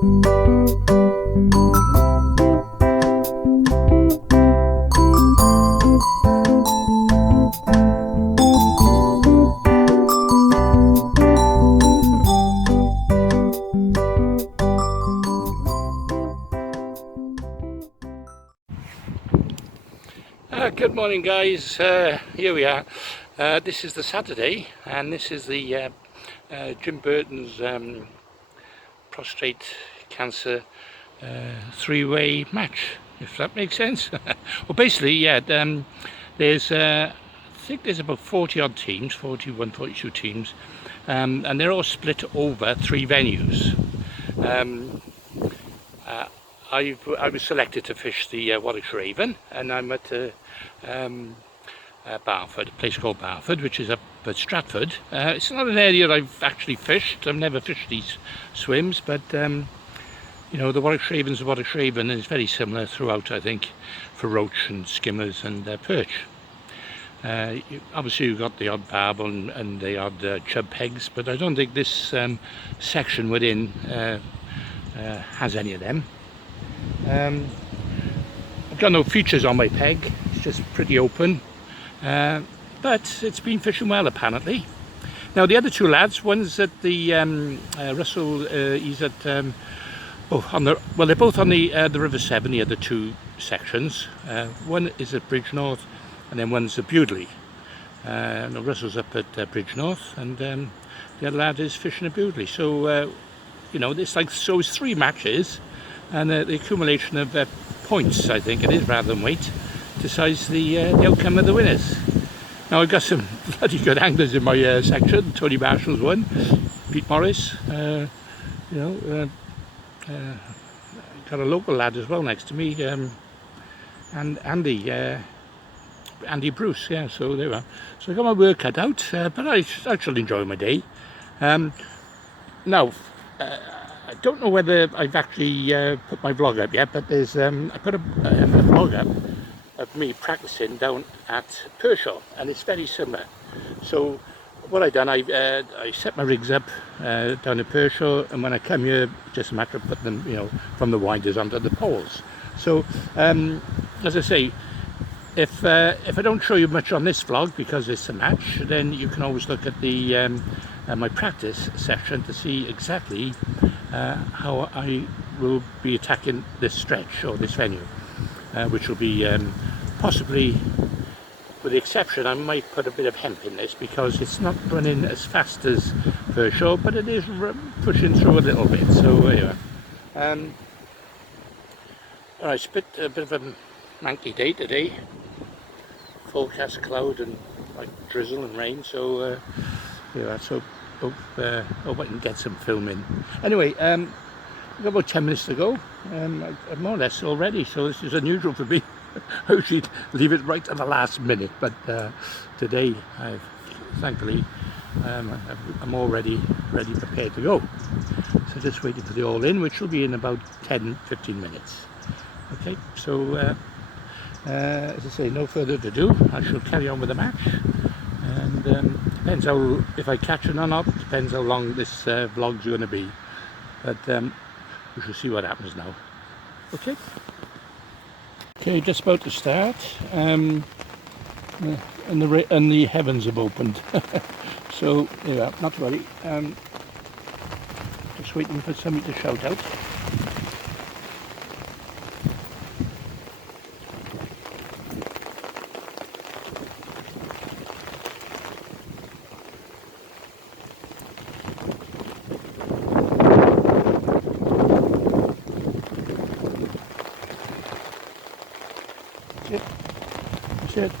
Good morning, guys. Here we are. This is the Saturday, and this is the Jim Burton's prostate cancer three-way match, if that makes sense. Well, basically, yeah, there's I think there's about 40 odd teams, 41, 42 teams, and they're all split over 3 venues. I was selected to fish the Warwickshire Avon, and I'm at Barford, a place called Barford, which is up at Stratford. It's not an area I've actually fished. I've never fished these swims, but you know, the Warwickshire Avon's the Warwickshire Avon, and it's very similar throughout, I think, for roach and skimmers and perch. Obviously you've got the odd barbel and the odd chub pegs, but I don't think this section within has any of them. I've got no features on my peg, it's just pretty open, but it's been fishing well apparently. Now the other 2 lads, one's at the Russell, he's at they're both on the River Severn, the other 2 sections. One is at Bridgnorth, and then one's at Bewdley. No, Russell's up at Bridgnorth, and the other lad is fishing at Bewdley. So you know, it's like, so it's 3 matches, and the accumulation of points, I think it is, rather than weight, decides the outcome of the winners. Now I've got some bloody good anglers in my section. Tony Marshall's one, Pete Morris, you know, got a local lad as well next to me, and Andy Bruce, yeah, so there we are. So I got my work cut out, but I shall enjoy my day. Now, I don't know whether I've actually put my vlog up yet, but there's I put a vlog up of me practicing down at Pershore, and it's very similar. So what I done, I set my rigs up down at Pershore, and when I come here, just a matter of putting them, you know, from the winders onto the poles. So as I say, if I don't show you much on this vlog because it's a match, then you can always look at the my practice section to see exactly how I will be attacking this stretch or this venue, which will be possibly, with the exception, I might put a bit of hemp in this because it's not running as fast as Pershore, but it is pushing through a little bit. So anyway, alright, it's a bit of a manky day today. Forecast cloud and like drizzle and rain, so yeah, so hope I can get some film in. Anyway, I've got about 10 minutes to go. I'm more or less all ready, so this is unusual for me. I usually leave it right at the last minute, but today, thankfully, I'm all ready prepared to go. So just waiting for the all in, which will be in about 10-15 minutes. Okay, so as I say, no further ado, I shall carry on with the match, and depends how, if I catch it or not, depends how long this vlog's going to be, but we shall see what happens now. Okay, just about to start, and the heavens have opened, so yeah, not to worry, just waiting for somebody to shout out. That's it.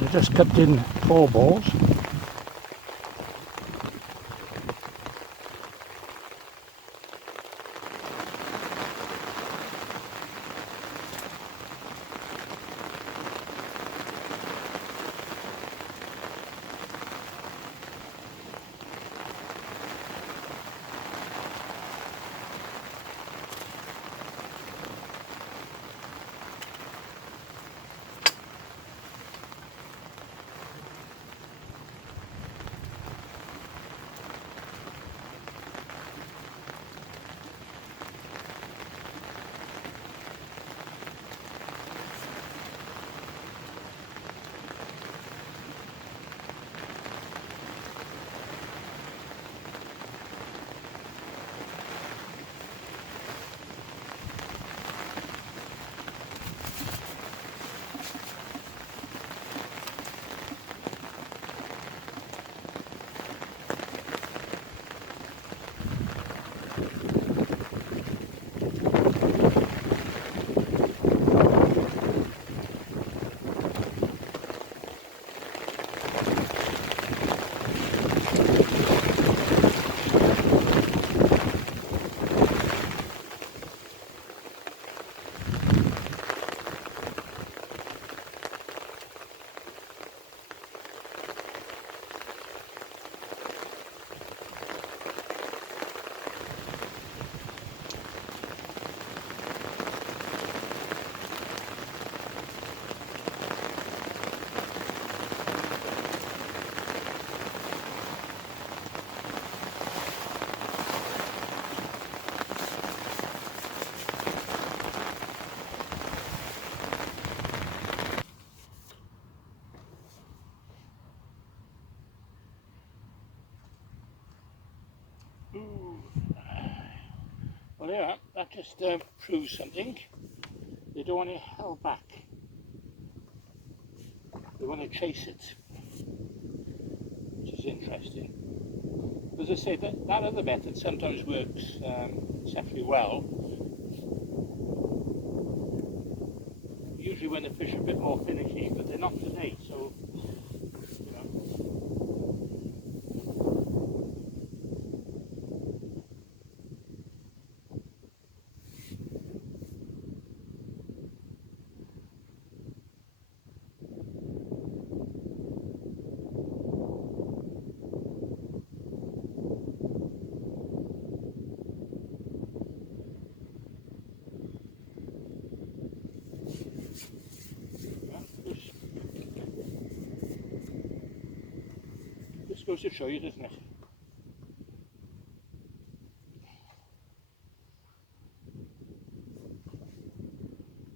I just cut in 4 balls. Well, yeah, that just proves something. They don't want it held back. They want to chase it, which is interesting. As I say, that other method sometimes works exceptionally well. Usually when the fish are a bit more finicky, but they're not today, so, you know. This goes to show you, doesn't it?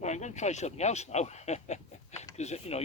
Well, I'm going to try something else now, because you know.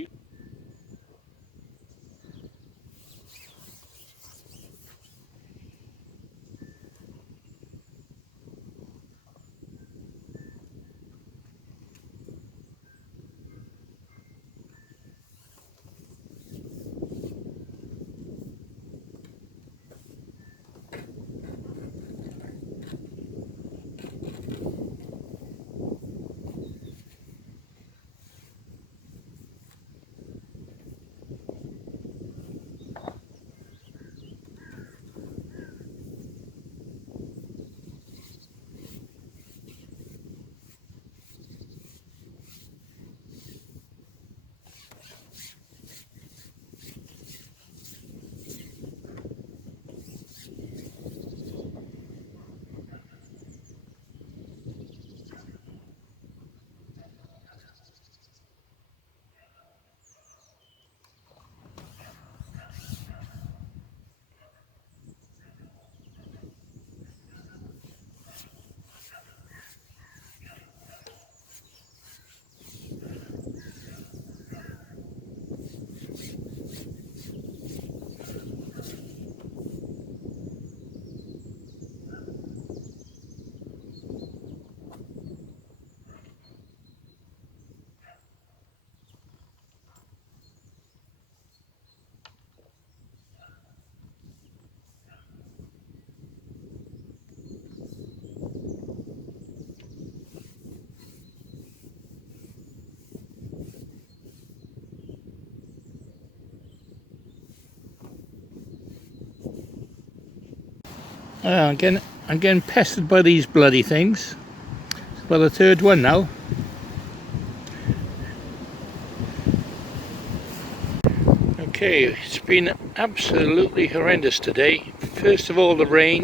I'm getting pestered by these bloody things. It's about the third one now. Okay, it's been absolutely horrendous today. First of all the rain,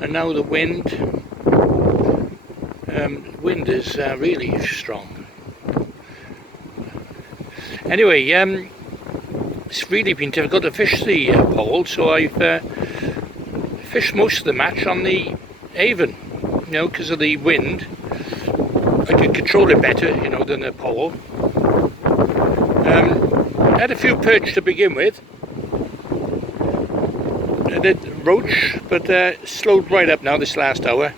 and now the wind. Wind is really strong. Anyway, it's really been difficult to fish the pole, so I've fished most of the match on the Avon, you know, because of the wind. I could control it better, you know, than the pole. I had a few perch to begin with. I did roach, but slowed right up now this last hour.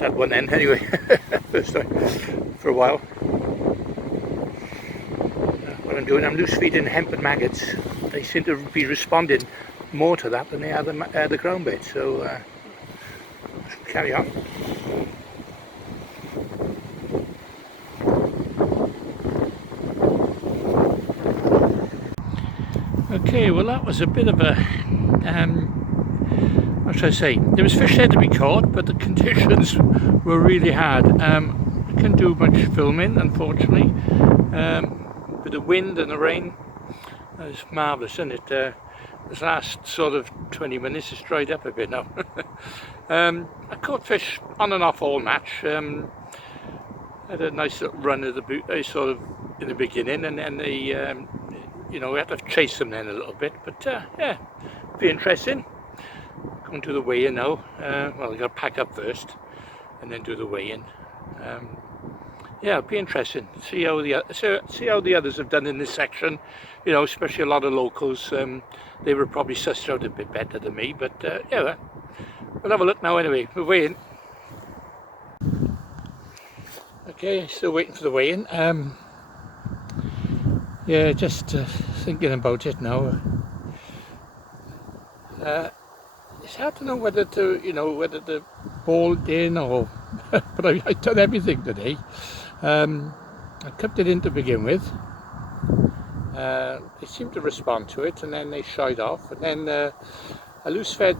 Had one end anyway. First time for a while. What I'm doing, I'm loose feeding hemp and maggots. They seem to be responding more to that than they are the ground bait, so carry on. Okay, well that was a bit of a what should I say? There was fish there to be caught, but the conditions were really hard. I couldn't do much filming, unfortunately. With the wind and the rain, it was marvellous, isn't it? This last sort of 20 minutes has dried up a bit now. I caught fish on and off all match. Had a nice little run at the sort of in the beginning, and then they, you know, we had to chase them then a little bit. But yeah, be interesting. Going to the weigh-in now. Well, I got to pack up first and then do the weigh-in. Yeah, it'll be interesting. See how the others have done in this section. You know, especially a lot of locals. They were probably sussed out a bit better than me, but yeah, we'll have a look now anyway. We're weighing. Okay, still waiting for the weigh-in. Yeah, just thinking about it now. It's hard to know whether to, you know, whether to ball it in or, but I've done everything today. I kept it in to begin with. They seemed to respond to it, and then they shied off. And then I loose fed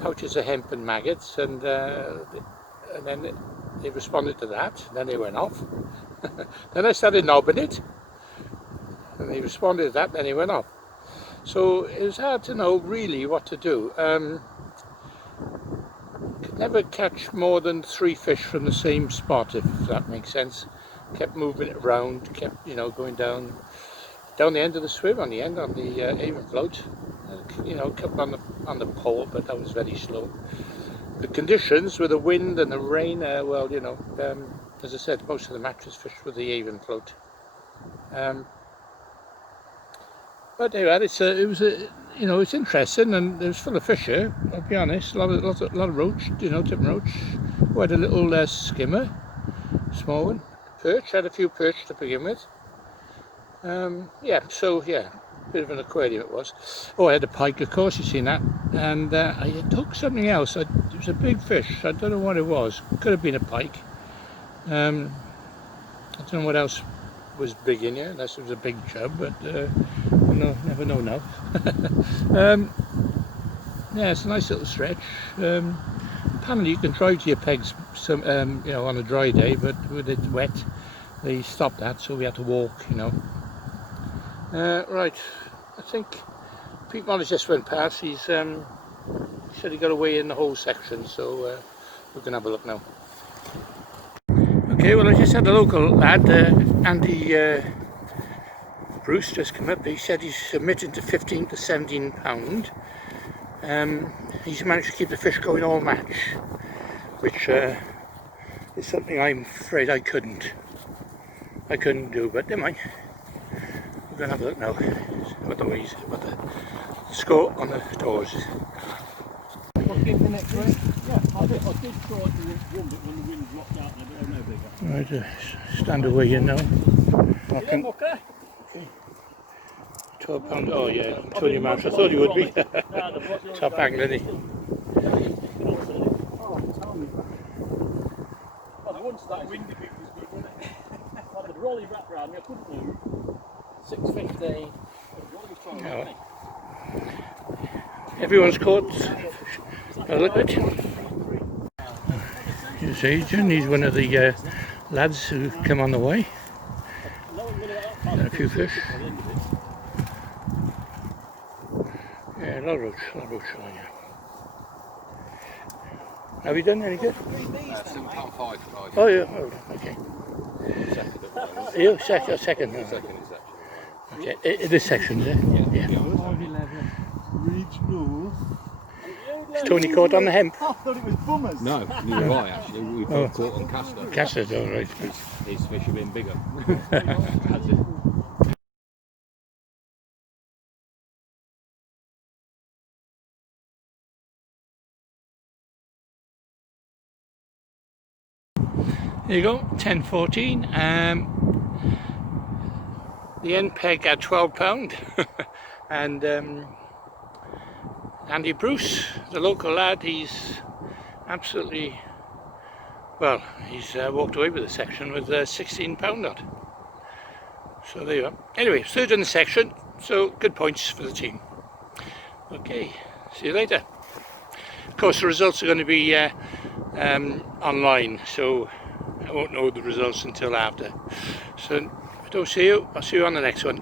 pouches of hemp and maggots, and then they responded to that. And then they went off. Then I started knobbing it, and they responded to that. And then they went off. So it was hard to know really what to do. Could never catch more than 3 fish from the same spot, if that makes sense. Kept moving it around, kept, you know, going down the end of the swim, on the Avon float. You know, kept on the pole, but that was very slow. The conditions with the wind and the rain, well, you know, as I said, most of the match was fished with the Avon float. But anyway, you know, it's interesting, and it was full of fish here. I'll be honest, a lot of roach, you know, tip roach. We had a little skimmer, small one. Perch, had a few perch to begin with. Yeah, so yeah, a bit of an aquarium it was. Oh, I had a pike, of course, you've seen that. And I took something else. It was a big fish. I don't know what it was. Could have been a pike. I don't know what else was big in here, unless it was a big chub, but no, never know now. Yeah, it's a nice little stretch. Apparently you can drive to your pegs some, you know, on a dry day, but with it wet they stopped that, so we had to walk, you know. Right, I think Pete Mollis just went past. He said he got away in the whole section, so we're gonna have a look now. Okay, well I just had a local lad, Andy Bruce, just come up. He said he's submitting to 15 to 17 pound. He's managed to keep the fish going all match, which is something I'm afraid I couldn't do, but never mind. We're gonna have a look now what the score on the tours is. What game the next one? Yeah. did try to run, but when the wind dropped out, they were no bigger. Right, stand away here now. Yeah, okay. 12 pound. Oh yeah, 20 miles. I thought you would be. Top angle, isn't he? Once that windy bit was big, wasn't it? I had the rolly wrapped around me, I couldn't move. 6.50. No. Everyone's caught a little bit. Here's Adrian, he's one of the lads who come on the way. Got a few fish. Yeah, a lot of roach, yeah. Have you done any good? £7.5. Oh yeah, oh, okay. You second? Second is actually. Okay, it is section, is it? Yeah. Is Tony caught on the hemp? I thought it was bummers. No, neither I actually. We both caught on caster. Casters, all right. His fish have been bigger. That's it. There you go, 10.14. The end peg at £12, and Andy Bruce, the local lad, he's absolutely, well, he's walked away with the section with a £16 odd. So there you are. Anyway, third in the section, so good points for the team. Okay, see you later. Of course, the results are going to be online, so I won't know the results until after. So if I don't see you, I'll see you on the next one.